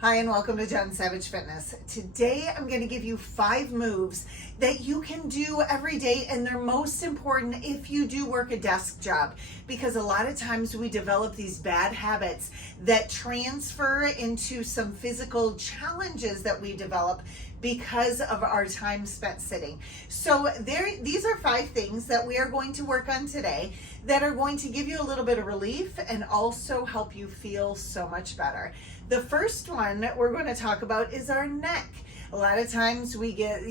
Hi, and welcome to Jen Savage Fitness. Today, I'm going to give you 5 moves that you can do every day, and they're most important if you do work a desk job, because a lot of times we develop these bad habits that transfer into some physical challenges that we develop because of our time spent sitting. So these are 5 things that we are going to work on today that are going to give you a little bit of relief and also help you feel so much better. The first one that we're going to talk about is our neck. A lot of times we get,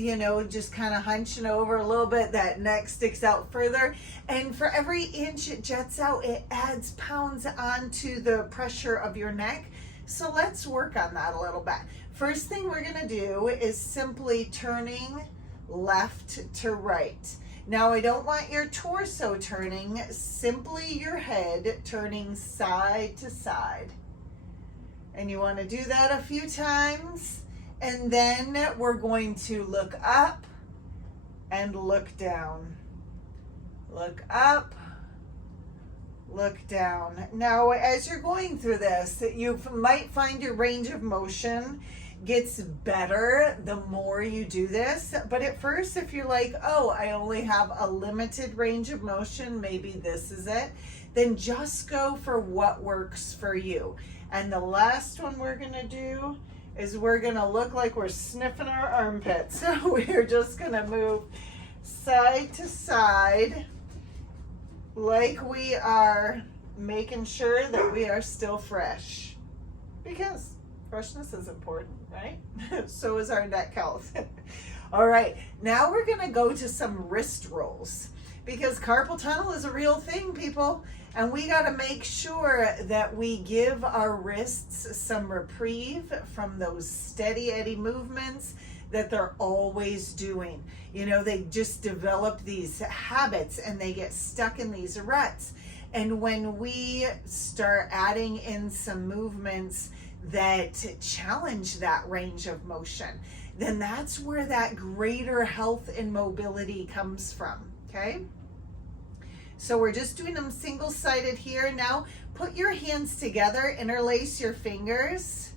just kind of hunching over a little bit, that neck sticks out further. And for every inch it jets out, it adds pounds onto the pressure of your neck. So let's work on that a little bit. First thing we're going to do is simply turning left to right. Now, I don't want your torso turning, simply your head turning side to side. And you want to do that a few times. And then we're going to look up and look down. Look up, look down. Now, as you're going through this, you might find your range of motion gets better the more you do this. But at first, if you're like, oh, I only have a limited range of motion, maybe this is it, then just go for what works for you. And the last one we're gonna do is we're gonna look like we're sniffing our armpits. So we're just gonna move side to side like we are making sure that we are still fresh, because freshness is important, right? So is our neck health. All right, now we're gonna go to some wrist rolls, because carpal tunnel is a real thing, people, and we gotta make sure that we give our wrists some reprieve from those steady Eddie movements that they're always doing. They just develop these habits and they get stuck in these ruts. And when we start adding in some movements that challenge that range of motion, then that's where that greater health and mobility comes from, okay? So we're just doing them single-sided here. Now put your hands together, interlace your fingers,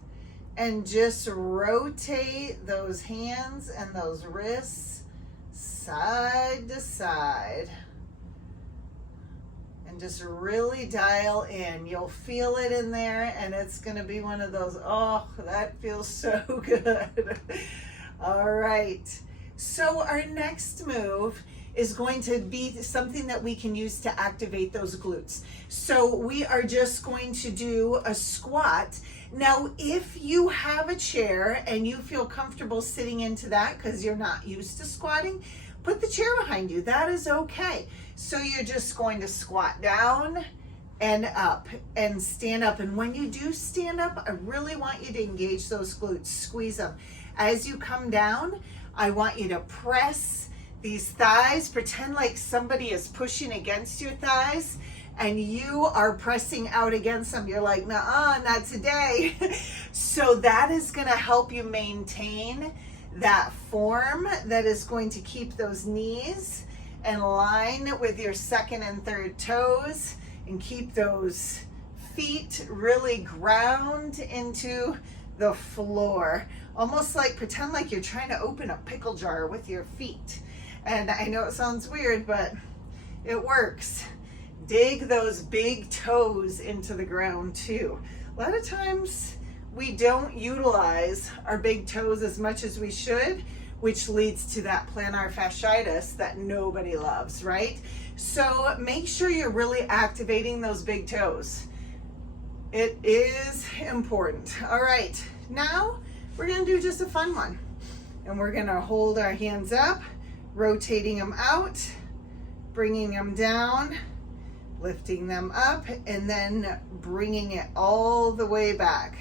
and just rotate those hands and those wrists side to side. And just really dial in. You'll feel it in there, and it's going to be one of those, oh, that feels so good. All right. So our next move is going to be something that we can use to activate those glutes. So we are just going to do a squat. Now, if you have a chair and you feel comfortable sitting into that because you're not used to squatting, put the chair behind you. That is okay. So you're just going to squat down and up and stand up. And when you do stand up, I really want you to engage those glutes, squeeze them. As you come down, I want you to press these thighs, pretend like somebody is pushing against your thighs and you are pressing out against them. You're like, nah, not today. So that is gonna help you maintain that form that is going to keep those knees in line with your second and third toes and keep those feet really ground into the floor. Almost like, pretend like you're trying to open a pickle jar with your feet. And I know it sounds weird, but it works. Dig those big toes into the ground too. A lot of times we don't utilize our big toes as much as we should, which leads to that plantar fasciitis that nobody loves, right? So make sure you're really activating those big toes. It is important. All right, now we're gonna do just a fun one. And we're gonna hold our hands up, rotating them out, bringing them down, lifting them up, and then bringing it all the way back.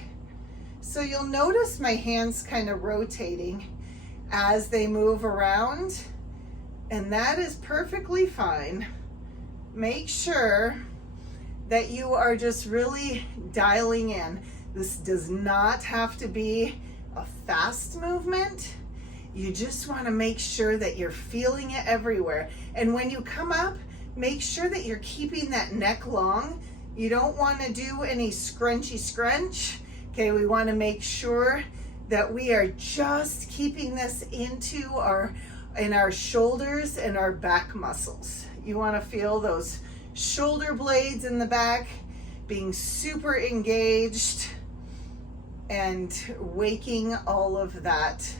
So you'll notice my hands kind of rotating as they move around, and that is perfectly fine. Make sure that you are just really dialing in. This does not have to be a fast movement. You just want to make sure that you're feeling it everywhere. And when you come up, make sure that you're keeping that neck long. You don't want to do any scrunchy scrunch. Okay, we want to make sure that we are just keeping this in our shoulders and our back muscles. You want to feel those shoulder blades in the back being super engaged and waking all of that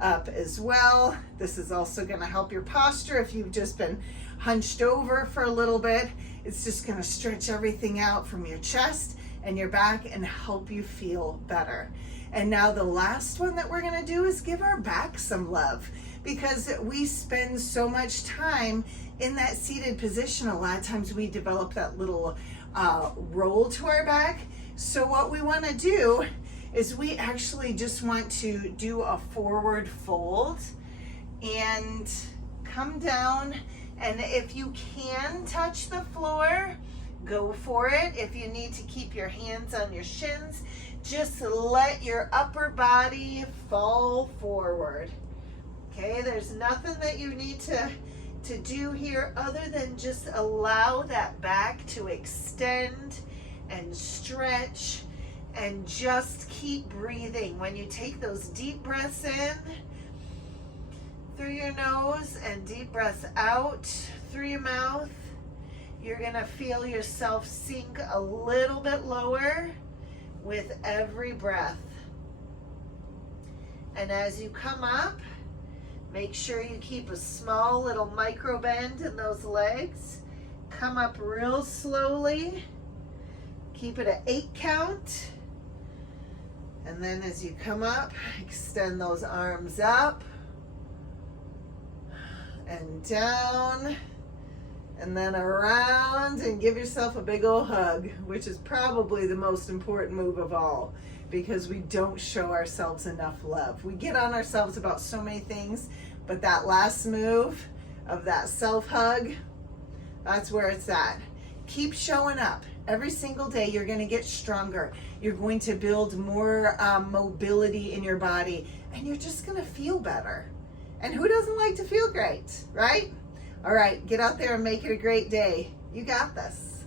up as well. This is also going to help your posture if you've just been hunched over for a little bit. It's just going to stretch everything out from your chest and your back and help you feel better. And now the last one that we're going to do is give our back some love, because we spend so much time in that seated position. A lot of times we develop that little roll to our back. So what we want to do is we actually just want to do a forward fold and come down. And if you can touch the floor, go for it. If you need to keep your hands on your shins, just let your upper body fall forward. Okay, there's nothing that you need to do here other than just allow that back to extend and stretch, and just keep breathing. When you take those deep breaths in through your nose and deep breaths out through your mouth, you're gonna feel yourself sink a little bit lower with every breath. And as you come up, make sure you keep a small little micro bend in those legs. Come up real slowly. Keep it at 8 count. And then as you come up, extend those arms up and down, and then around, and give yourself a big old hug, which is probably the most important move of all, because we don't show ourselves enough love. We get on ourselves about so many things, but that last move of that self hug, that's where it's at. Keep showing up. Every single day you're going to get stronger. You're going to build more mobility in your body, and you're just going to feel better. And who doesn't like to feel great, right? All right, get out there and make it a great day. You got this.